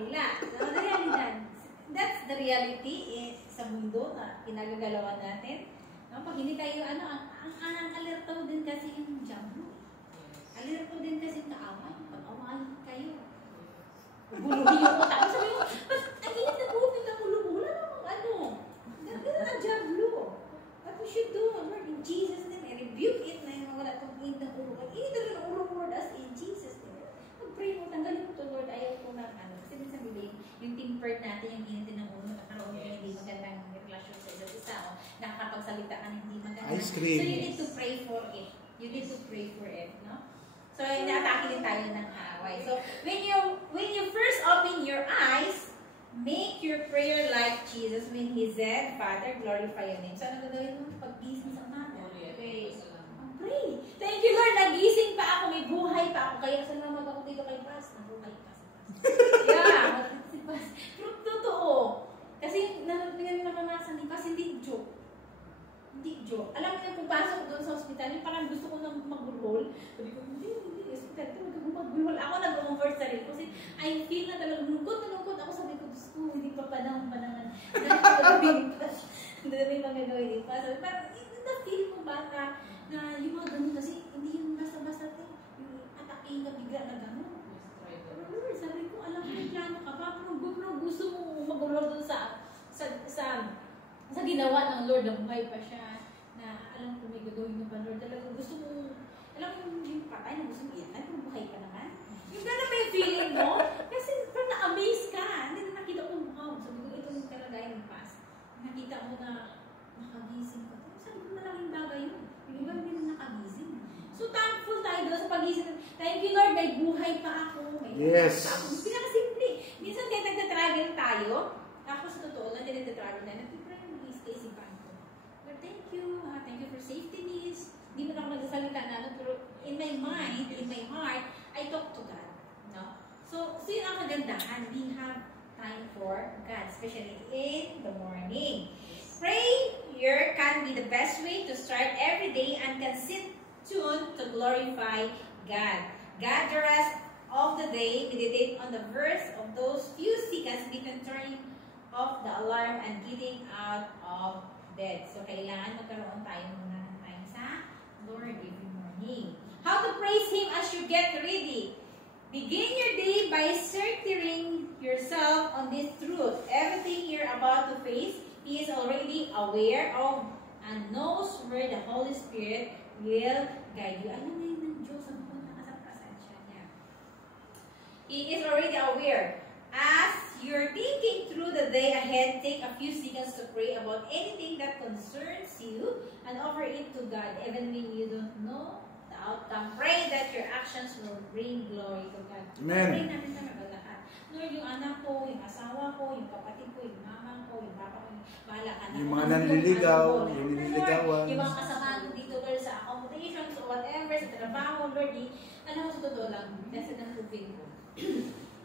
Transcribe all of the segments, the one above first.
kanila. So, the realidad, that's the reality sa mundo na pinagagalawan natin. No? Pag hindi tayo, ang alerto din kasi yung diablo. Alerto din kasi yung kaaway. Pag-awayan kayo. Buluhin yung utak. Sabi mo, ang init na buhay na buluhin. Wala namang Ganun ang diablo. What we should do, Lord, in Jesus' name, I rebuke it na yung wala itong init ng ulo. Init na rin ang ulo, Lord, as in Jesus' name. Mag-pray mo, tanggalin mo ito, Lord. Ayaw ko na, kasi minsan bibig, yung tempered natin, yung init ng ulo, nakakaroon yung hindi magandang relasyon sa isa't isa, o nakakapagsalita ka ng hindi maganda. Ice cream. So you need to pray for it. You need to pray for it, no? So, ina-atake din tayo ng away. So, when you first open your eyes, make your prayer like Jesus when He said, Father, glorify your name. So, ano gagawin mo? Pag-gising sa umaga. Okay. Pray. Thank you, Lord. Nagising pa ako. May buhay pa ako. Kaya salamat ako dito kay Paz. Nabuhay pa si Paz. Yeah. Si Paz. Pero totoo. Kasi naranasan ni Paz, hindi joke. Hindi joke. Alam mo na, pupasok doon sa hospital, yung parang gusto ko nang mag-roll. Sabi ko, hindi, hospital ito, mag-roll. Ako nag-comfort sa rin. Kasi I feel na talagang lungkot ako. Sabi ko, Diyos ko, hindi pa panahon. Hindi may mga gawin pa. Sabi, parang, na-feel mo ba na yung mga ganun kasi, hindi yung basta-basta ito. Yung atake ka bigla na gano'n. Sabi ko, alam mo, plano ka pa, pero gusto mo mag-roll doon sa ginawa ng Lord, na buhay pa siya, na alam ko may gagawin mo ba, Lord, talagang gusto mo, alam mo yung patay na gusto mo iyan, pero buhay ka naman. Yung gano'n ba yung feeling mo? Kasi parang na-amaze ka, hindi na nakita ko, wow, sabi ko, ito yung talaga yung past. Nakita mo na nakagising ka. Sabi ko, malaking bagay yun. Yung iba hindi na nakagising. So thankful tayo doon sa pagising. Thank you, Lord, may buhay pa ako. May yes. Pa ako. Pinakasimple. Minsan kaya nagtatravel tayo, ako sa totoo lang, nagtatravel tayo, thank you for safety needs. Hindi mo na ako nagsasalita na, pero in my mind, in my heart, I talk to God. No? So yun ang kagandahan. We have time for God, especially in the morning. Prayer can be the best way to start every day and can set tune to glorify God. God, the rest of the day, meditate on the verse of those few seconds between turning off the alarm and getting out of bed. So, kailangan magkaroon tayo muna ng time sa Lord every morning. How to praise Him as you get ready. Begin your day by centering yourself on this truth. Everything you're about to face, He is already aware of and knows where the Holy Spirit will guide you. Alam na yun ng Diyos, ang punta ka sa presensya niya. He is already aware. As you're thinking through the day ahead, take a few seconds to pray about anything that concerns you and offer it to God, even when you don't know the outcome. Pray that your actions will bring glory to God. Amen. Pray natin talaga lahat. Lord, yung anak ko, yung asawa ko, yung kapatid ko, yung mama ko, yung papa ko, bahala ka na. Yung mga nanliligaw, yung nililigawan. Yung mga kasama ko dito, Lord, sa accommodations or whatever, sa trabaho, Lord, alam mo sa totoo lang, kasi ng tubig ko.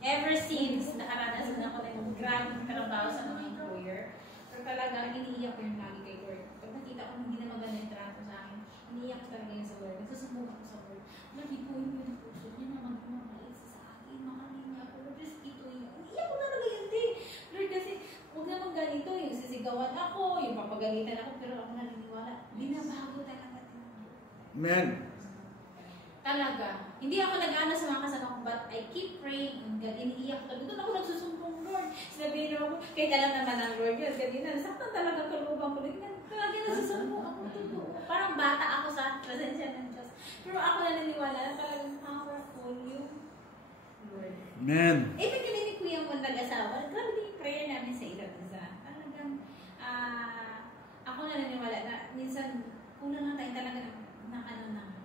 Ever since nakaranasan ako ng grabing trabaho sa mga employer, pero talaga iniiyak ko yung lagi kay Lord. Pag nakita ko hindi na maganda yung trato sa akin, iniiyak ko talaga yun sa Lord. Nagsusumbong ako sa Lord. Lord, ipuin mo yung puso niya na magmamait sa akin. Mahalin niya ako. Lord, just ituin mo. Iiyak ko talaga yun din. Lord, kasi huwag naman ganito. Yung sisigawan ako, yung papagalitan ako, pero ako naniniwala. Binabago talaga ito. Amen. Talaga. Hindi ako nag-ano sa mga kasama ko, but I keep praying and God, iniiyak ko. Doon ako nagsusumpong, Lord. Sinabihin naman ko, kahit alam naman ng Lord yun. Ganyan, saktan talaga kalubang ko. Talaga nagsusumpong ako. Parang bata ako sa presensya ng Diyos. Pero ako naniniwala na talagang powerful yung Lord. Amen. Even kami ni Kuya mo nag-asawa, grabe yung prayer namin sa isa't isa. Talagang, ako naniniwala na minsan, kulang lang tayo talaga ng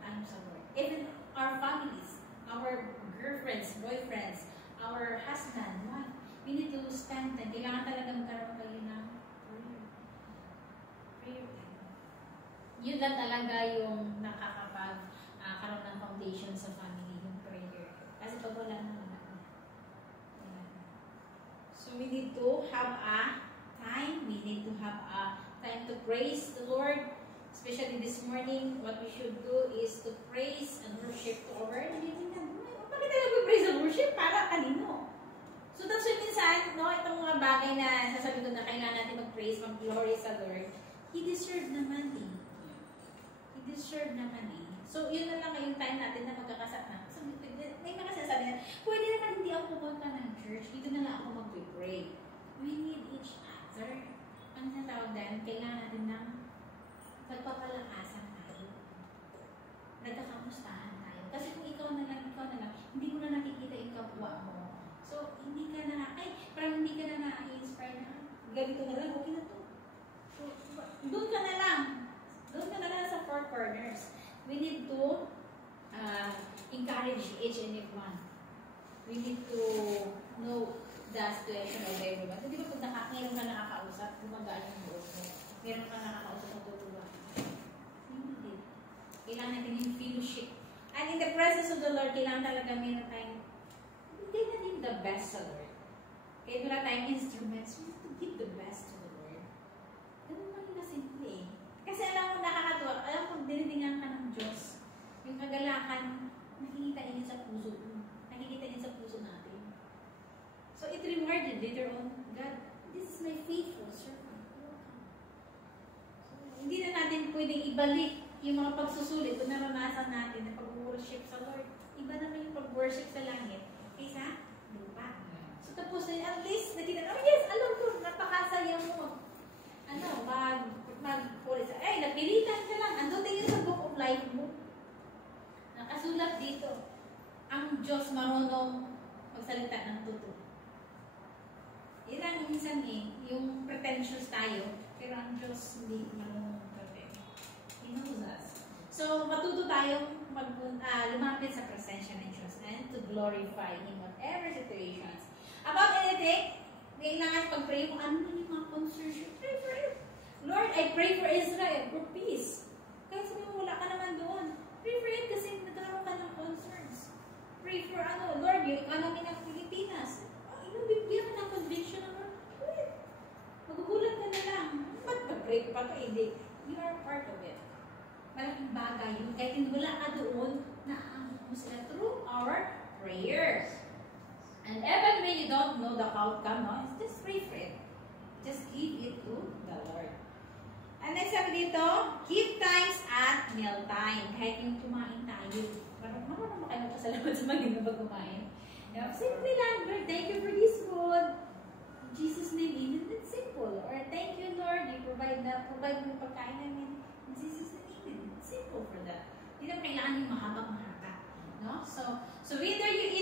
ano sa Lord. Even our families, our girlfriends, boyfriends, our husband, wife, we need to spend time. Kailangan talaga magkaroon kayo ng prayer. Yun lang talaga yung nakakapag-karoon ng foundation sa family, yung prayer. Kasi pag wala naman ako. So we need to have a time. We need to have a time to praise the Lord. Especially this morning, what we should do is to praise and worship to our Lord. Bakit tayo nag-praise and worship? Para kanino? So that's why bagay na sasabi ko na kailangan natin mag-praise, mag-glory sa Lord, He deserved naman eh. He deserved naman eh. So, yun na lang yung time natin na magkakasat na. So, may mga sinasabi na, pwede naman hindi ako pumunta ng church, dito na lang ako mag-pray. We need each other. Ang natawag dahil, kailangan natin ng pagpapalakasan tayo. Nagkakamustahan tayo. Kasi kung ikaw na lang, hindi mo na nakikita yung kapwa mo. So, hindi ka na, parang hindi ka na na-inspire na, ganito na lang, okay na to. So, doon ka na lang. Doon ka na lang sa four corners. We need to encourage each and every one. We need to know the situation of everyone. Hindi ba pag meron ka nakakausap, gumagaan yung buhok mo. Meron ka nakakausap na tutulungan. Hindi. Kailangan natin yung fellowship. And in the presence of the Lord, kailangan talaga meron tayong hindi natin the best sa Lord. Kaya wala tayong instruments, we have to give the best to the Lord. Ganun lang na simple eh. Kasi alam mo, nakakatuwa, alam mo, dinidingan ka ng Diyos. Yung kagalakan, nakikita niya sa puso. Nakikita niya sa puso natin. So it rewarded later on, God, this is my faithful servant. So, hindi na natin pwedeng ibalik yung mga pagsusulit kung naranasan natin na pag-worship sa Lord. Iba naman yung pag-worship sa langit kaysa lupa. So tapos at least nakita na, oh yes, alam ko, napakasaya mo. Napilitan ka lang. Ando din sa book of life mo. Nakasulat dito. Ang Diyos marunong magsalita ng totoo. Yan ang minsan yung pretentious tayo, pero ang Diyos hindi marunong magsalita. He knows us. So, matuto tayong lumapit sa presensya ng Diyos and to glorify Him on every situations. About anything, kailangan pag-pray kung ano yung mga concerns you pray for it. Lord, I pray for Israel, for peace. Kahit sabi mo, wala ka naman doon. Pray for it kasi nagkaroon ka ng concerns. Pray for Lord, yung economy ng Pilipinas. Bibigyan ka ng conviction ng Lord. Wait. Magugulat ka na lang. Ba't mag-pray ko pa ito? Hindi. You are part of it. Malaking bagay yun. Kahit hindi wala ka doon, naaamot mo sila through our prayers. And even when you don't know the outcome, just pray for it. Just give it to the Lord. And next sabi dito, give thanks at mealtime. Kahit yung kumain tayo. Marunong naman kayo pasalamat sa maganda pag kumain. Simple lang, Lord, thank you for this food. In Jesus' name, even it's simple. Or thank you, Lord, you provide mo yung pagkain namin. In Jesus' name, it's simple for that. Hindi na kailangan yung mahaba. No? So whether